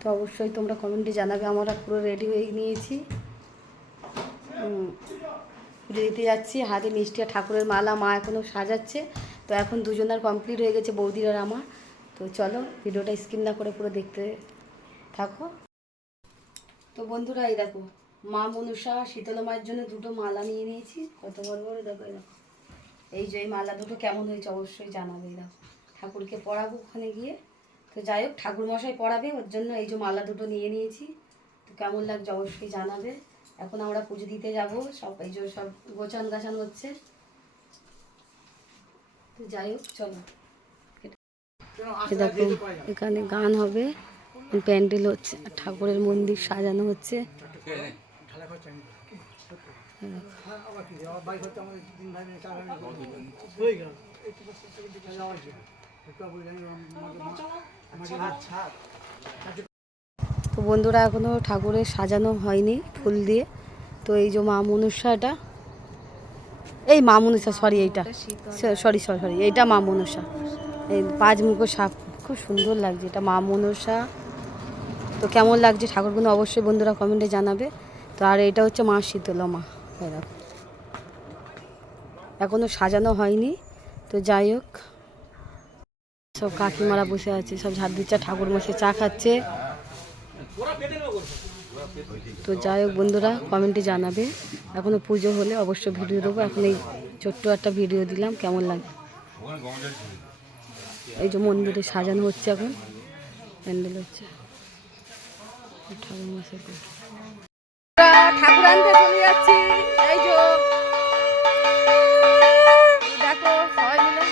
তো অবশ্যই তোমরা কমেন্টে জানাবে। আমরা পুরো রেডি হয়ে নিয়েছি, পুজো দিতে যাচ্ছি। হাতে মিষ্টি আর ঠাকুরের মালা মা এখনও সাজাচ্ছে। তো এখন দুজনার কমপ্লিট হয়ে গেছে, বৌদির আর আমার। তো চলো ভিডিওটা স্কিপ না করে পুরো দেখতে থাকো। তো বন্ধুরা এই দেখো, মা মনসা শীতলা মায়ের জন্য দুটো মালা নিয়ে নিয়েছি। কত বড় বড় দেখো, এই দেখো। এই যে এই মালা দুটো কেমন হয়েছে অবশ্যই জানাবে। এই দেখো, ঠাকুরকে পরাবো ওখানে গিয়ে। তো যাই হোক, ঠাকুরমশাই পরাবে, ওর জন্য এই যে মালা দুটো নিয়ে নিয়েছি। তো কেমন লাগছে অবশ্যই জানাবে। এখন আমরা পুজো দিতে যাব, সব এই যে সব গোছান গাছান হচ্ছে। তো যাই হোক চলো, দেখো এখানে গান হবে, প্যান্ডেল হচ্ছে, ঠাকুরের মন্দির সাজানো হচ্ছে। তো বন্ধুরা এখনো ঠাকুরের সাজানো হয়নি ফুল দিয়ে। তো এই যে মা মনসাটা, এই মা মনসা, সরি এইটা, সরি সরি সরি এইটা মা মনসা। এই 5 মুখো সাপ, খুব সুন্দর লাগছে, এটা মা মনসা। তো কেমন লাগছে ঠাকুরগুলো অবশ্যই বন্ধুরা কমেন্টে জানাবে। তো আর এটা হচ্ছে মা শীতলা মা, এরকম এখনও সাজানো হয়নি। তো যাই হোক, সব কাকিমারা বসে আছে, সব ঝাড় দিচ্ছে, ঠাকুর মশাই চা খাচ্ছে। তো যাই হোক বন্ধুরা কমেন্টে জানাবে। এখনও পুজো হলে অবশ্যই ভিডিও দেবো। এখন এই ছোট্ট একটা ভিডিও দিলাম, কেমন লাগে। এই যে মন্দিরে সাজানো হচ্ছে, এখন প্যান্ডেল হচ্ছে। ঠাকুর মশাই ঠাকুর আনতে চলে যাচ্ছি। এই যে দেখো সবাই মিলে।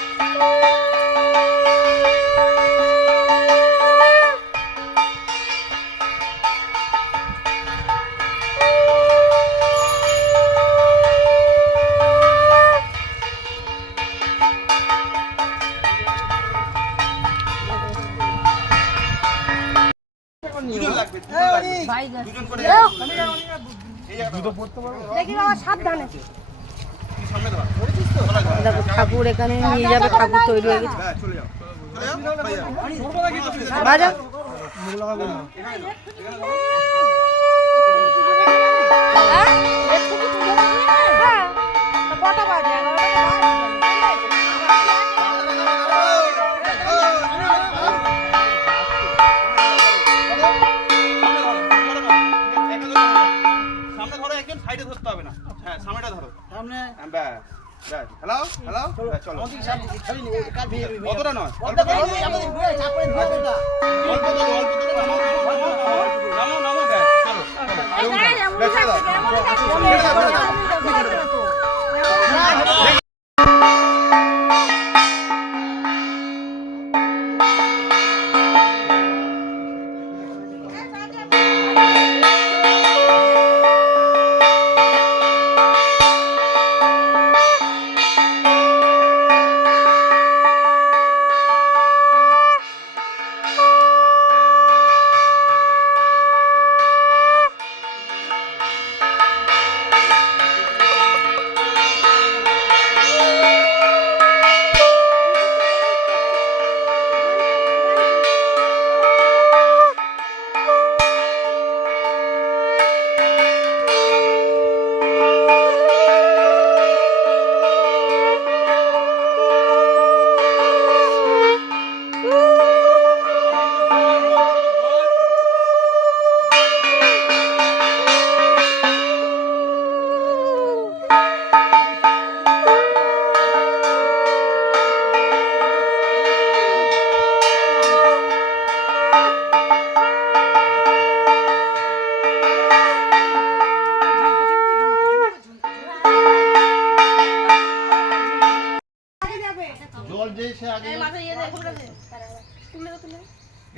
ঠাকুর এখানে নিয়ে যাবে, ঠাকুর তৈরি হয়ে গেছে। বাজা সাইডে ধরতে হবে না, হ্যাঁ সামনেটা ধরো, সামনে ব্যাস ব্যাস। হ্যালো হ্যালো, চলো কতটা নয়, অল্প করো, নামো নামো, ব্যাস চলো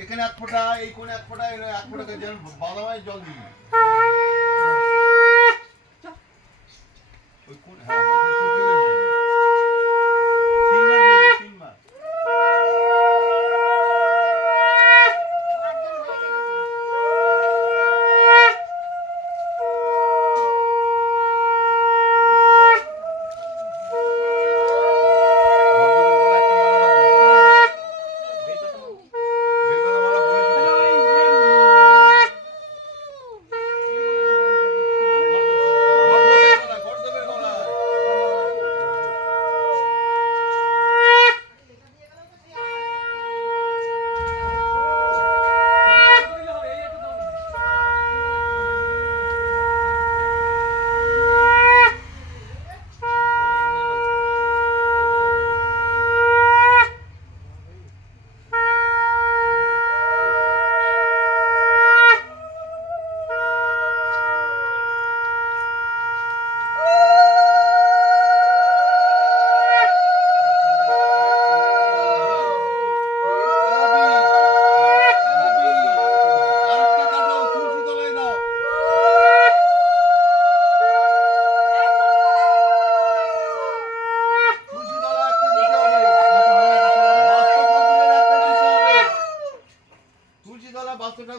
এখানে 1 ফোঁটা, এই কোণে 1 ফোঁটা, 1 ফোঁটা যেন বাদামায় জল দিবি। ওই কোণ, হ্যাঁ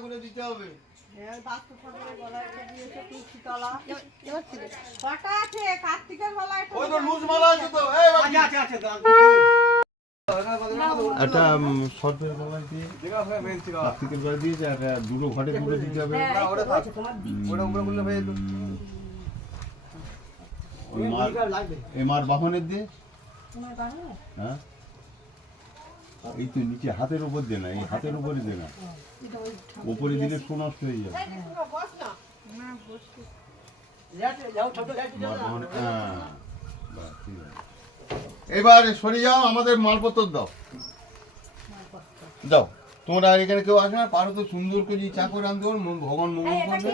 করে দিতে হবে। ওই তো লুজ মালা আছে তো, এই বাবা। একটা সর্পের গলায় দিয়ে কার্তিকের গলায় দিয়েছে, একটা দুটো ঘাটে দুটো দিতে হবে। এমার বাহনের দিয়ে, হ্যাঁ এই তো নিচে হাতের উপর দে না, এই হাতের উপরে দে না, উপরে দিলে নষ্ট হয়ে যাবে। এবার সরে যাও, আমাদের মালপত্র দাও দাও। তোমরা এখানে কেউ আসবে না, পারো তো সুন্দর করে চা করে আনতে পারো, ভগবান মঙ্গল করবে।